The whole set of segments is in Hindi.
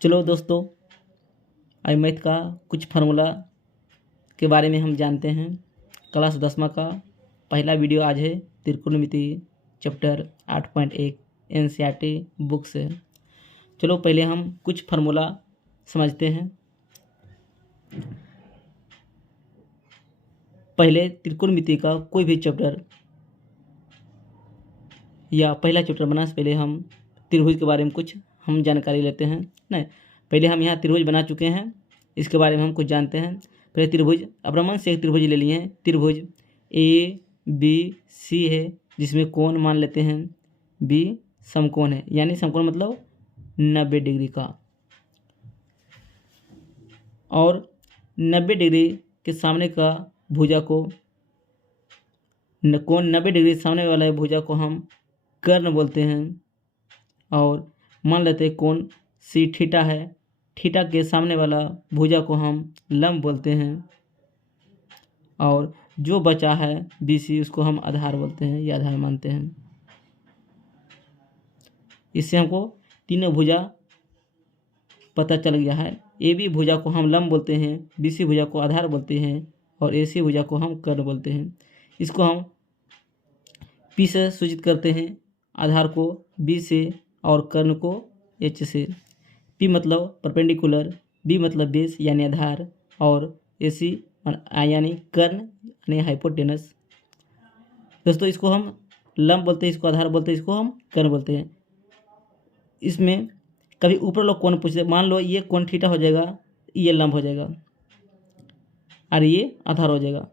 चलो दोस्तों, आज मैथ का कुछ फार्मूला के बारे में हम जानते हैं। क्लास 10वीं का पहला वीडियो आज है। त्रिकोणमिति चैप्टर 8.1 एनसीईआरटी बुक से। चलो पहले हम कुछ फार्मूला समझते हैं। पहले त्रिकोणमिति का कोई भी चैप्टर या पहला चैप्टर बनाने से पहले हम त्रिभुज के बारे में कुछ हम जानकारी लेते हैं। नहीं, पहले हम यहाँ त्रिभुज बना चुके हैं, इसके बारे में हम कुछ जानते हैं। पहले त्रिभुज अब्राह्मण से एक त्रिभुज ले लिए हैं। त्रिभुज ए बी सी है, जिसमें कोण मान लेते हैं बी समकोण है, यानी समकोण मतलब 90 डिग्री का। और 90 डिग्री के सामने का भुजा को कोण 90 डिग्री सामने वाला भुजा को हम कर्ण बोलते हैं। और मान लेते हैं कोण सी थीटा है, थीटा के सामने वाला भुजा को हम लंब बोलते हैं। और जो बचा है बी सी, उसको हम आधार बोलते हैं या आधार मानते हैं। इससे हमको तीनों भुजा पता चल गया है। ए बी भुजा को हम लंब बोलते हैं, बी सी भुजा को आधार बोलते हैं, और ए सी भुजा को हम कर्ण बोलते हैं। इसको हम पी से सूचित करते हैं, आधार को बी से और कर्ण को एच से। पी मतलब परपेंडिकुलर, बी मतलब बेस यानी आधार, और ए सी यानी कर्ण यानी हाइपोटेनस। दोस्तों, इसको हम लंब बोलते हैं, इसको आधार बोलते हैं, इसको हम कर्ण बोलते हैं। इसमें कभी ऊपर लोग कोण पूछते, मान लो ये कोण थीटा हो जाएगा, ये लंब हो जाएगा और ये आधार हो जाएगा।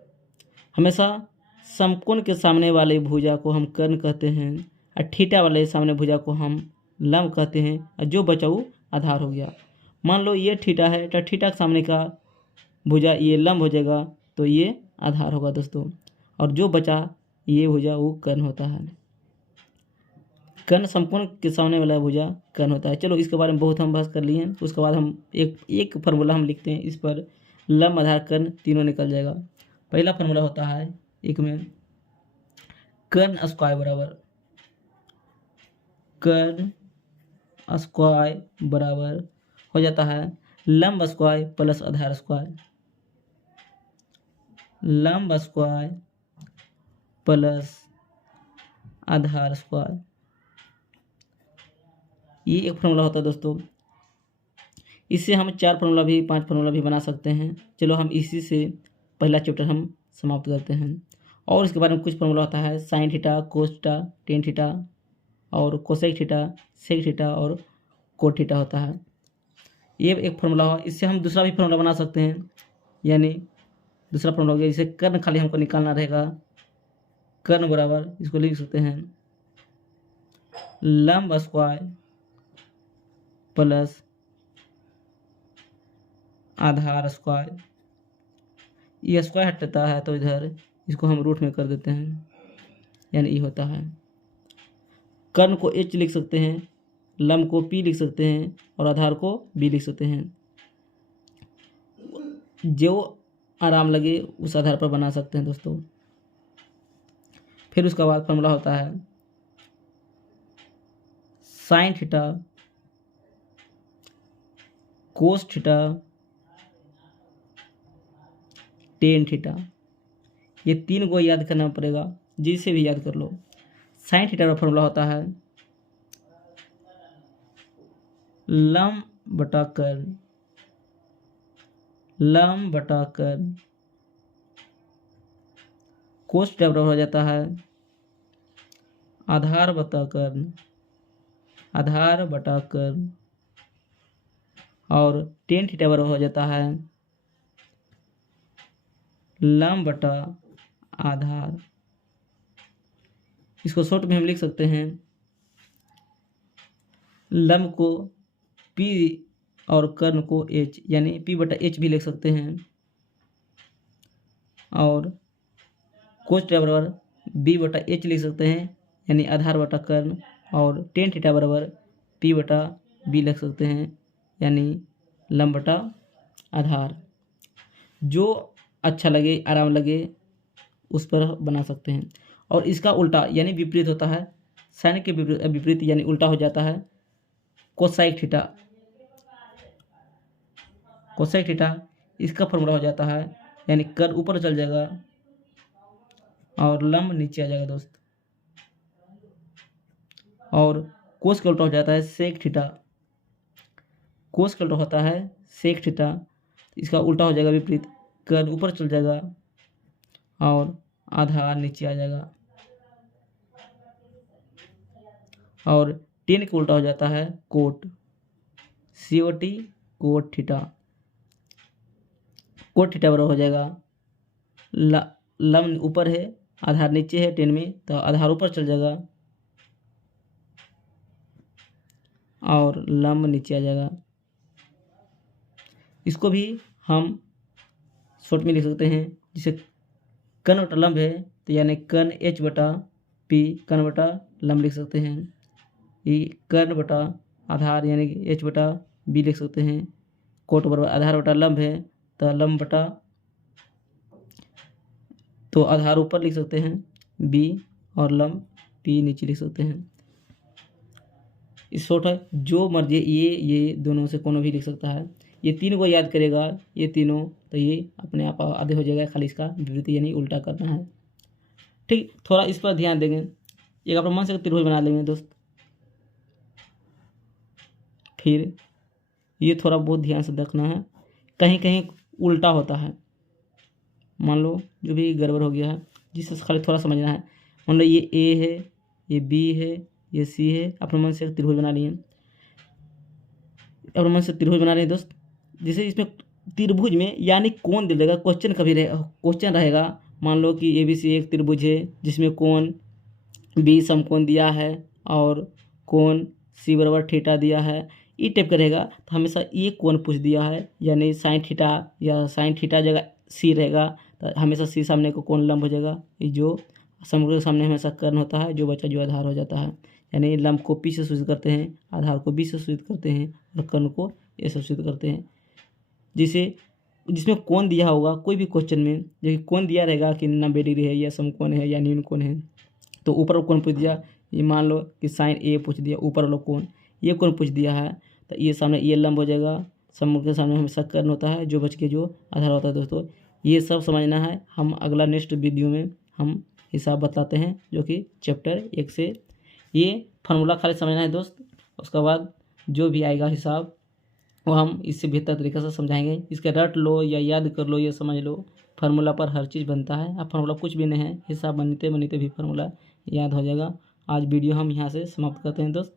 हमेशा समकोण के सामने वाले भुजा को हम कर्ण कहते हैं, और थीटा वाले सामने भुजा को हम लंब कहते हैं, और जो बचा वो आधार हो गया। मान लो ये थीटा है, तो थीटा के सामने का भुजा ये लंब हो जाएगा, तो ये आधार होगा दोस्तों। और जो बचा ये भुजा वो कर्ण होता है। कर्ण समकोण के सामने वाला भुजा कर्ण होता है। चलो, इसके बारे में बहुत हम बहस कर लिए हैं। उसके बाद हम एक फार्मूला हम लिखते हैं, इस पर लंब आधार कर्ण तीनों निकल जाएगा। पहला फार्मूला होता है एक में कर्ण स्क्वायर बराबर हो जाता है लंब स्क्वायर प्लस आधार स्क्वायर। लंब स्क्वायर प्लस आधार स्क्वायर, ये एक फार्मूला होता है दोस्तों। इससे हम 4 फार्मूला भी 5 फार्मूला भी बना सकते हैं। चलो, हम इसी से पहला चैप्टर हम समाप्त करते हैं। और इसके बारे में कुछ फार्मूला होता है sine theta, cos theta, tan theta, और कोसेक थीटा, सेक थीटा और कोट थीटा होता है। ये एक फार्मूला हो। इससे हम दूसरा भी फार्मूला बना सकते हैं, यानी दूसरा फार्मूला हो गया, जिसे कर्ण खाली हमको निकालना रहेगा। कर्ण बराबर इसको लिख सकते हैं लंब स्क्वायर प्लस आधार स्क्वायर। ये स्क्वायर हटता है तो इधर इसको हम रूट में कर देते हैं, यानी ये होता है। कर्ण को एच लिख सकते हैं, लंब को पी लिख सकते हैं, और आधार को बी लिख सकते हैं। जो आराम लगे उस आधार पर बना सकते हैं दोस्तों। फिर उसका बाद फॉर्मूला होता है sine theta, cos theta, tan theta. ये 3 को याद करना पड़ेगा, जिसे भी याद कर लो। साइन थीटा का फॉर्मूला होता है लंब बटा कर्ण, लंब बटा कर्ण। कोस थीटा बराबर हो जाता है आधार बटा कर्ण, आधार बटा कर्ण। और टेन थीटा बराबर हो जाता है लंब बटा आधार। इसको शॉर्ट में हम लिख सकते हैं लंब को P और कर्ण को H, यानी P बटा H भी लिख सकते हैं। और कोस थीटा बराबर B बटा H लिख सकते हैं, यानी आधार बटा कर्ण। और टेन थीटा बराबर P बटा B लिख सकते हैं, यानी लंब बटा आधार। जो अच्छा लगे, आराम लगे, उस पर बना सकते हैं। और इसका उल्टा यानी विपरीत होता है। साइन के विपरीत यानी उल्टा हो जाता है कोसाइक थीटा। कोसेक थीटा, इसका फॉर्मूला हो जाता है, यानी कर्व ऊपर चल जाएगा और लंब नीचे आ जाएगा दोस्त। और कोस का उल्टा हो जाता है सेक थीटा, कोस का उल्टा होता है सेक थीटा, इसका उल्टा हो जाएगा विपरीत, कर्व ऊपर चल जाएगा और आधार नीचे आ जाएगा। और टेन का उल्टा हो जाता है cot, COT cot theta, cot theta बराबर हो जाएगा लंब ऊपर है आधार नीचे है टेन में, तो आधार ऊपर चल जाएगा और लंब नीचे आ जाएगा। इसको भी हम शॉर्ट में लिख सकते हैं, जिसे कर्ण बटा लंब है तो यानी कर्ण H बटा P कर्ण बटा लंब लिख सकते हैं। ये कर्ण बटा आधार यानी कि H बटा B लिख सकते हैं। कोट बराबर आधार बटा लंब है तो लंब बटा, तो आधार ऊपर लिख सकते हैं B और लंब P नीचे लिख सकते हैं। इस शॉर्ट है, जो मर्जी ये दोनों से कोनो भी लिख सकता है। ये तीनों को याद करेगा, ये तीनों, तो ये अपने आप आधे हो जाएगा, खाली इसका विपरीत यानी उल्टा करना है। ठीक, थोड़ा इस पर ध्यान देंगे। एक अपने मन से त्रिभुज बना लेंगे दोस्त। फिर ये थोड़ा बहुत ध्यान से देखना है, कहीं कहीं उल्टा होता है, मान लो जो भी गड़बड़ हो गया है, जिससे खाली थोड़ा समझना है। मान लो ये A है, ये B है, ये C है, अपने मन से त्रिभुज बना लिए, अपने मन से त्रिभुज बना रहे दोस्त। जैसे इसमें त्रिभुज में यानी कोण दे देगा, क्वेश्चन कभी क्वेश्चन रहेगा, मान लो कि ABC एक त्रिभुज है जिसमें कोण B समकोण दिया है और कोण C बराबर थीटा दिया है, ई टाइप का रहेगा, तो हमेशा ये कोण पूछ दिया है, यानी साइन थीटा या साइन थीटा जगह C रहेगा, तो हमेशा C सामने को कोण लंब हो जाएगा। ये जो समग्र के सामने हमेशा कर्ण होता है, जो बच्चा जो आधार हो जाता है, यानी लंब को P से सूचित करते हैं, आधार को B से सूचित करते हैं और कर्ण को A से सूचित करते हैं। जिसमें कोण दिया होगा कोई भी क्वेश्चन में, जो कोण दिया रहेगा कि 90 डिग्री है या समकोण है या न्यून कोण है, तो ऊपर कोण पूछ दिया, ये मान लो कि साइन A पूछ दिया, ऊपर वाला कोण ये कोण पूछ दिया है, तो ये सामने ये लंब हो जाएगा, समग्र के सामने हमेशा कर्ण होता है, जो बच के जो आधार होता है दोस्तों। ये सब समझना है, हम अगला नेक्स्ट वीडियो में हम हिसाब बतलाते हैं, जो कि चैप्टर 1 से। ये फार्मूला खाली समझना है दोस्त, उसके बाद जो भी आएगा हिसाब वो हम इससे बेहतर तरीके से समझाएंगे। इसके रट लो या याद कर लो या समझ लो, फार्मूला पर हर चीज़ बनता है। अब फार्मूला कुछ भी नहीं है, हिसाब बनते बनते भी फार्मूला याद हो जाएगा। आज वीडियो हम यहाँ से समाप्त करते हैं दोस्त।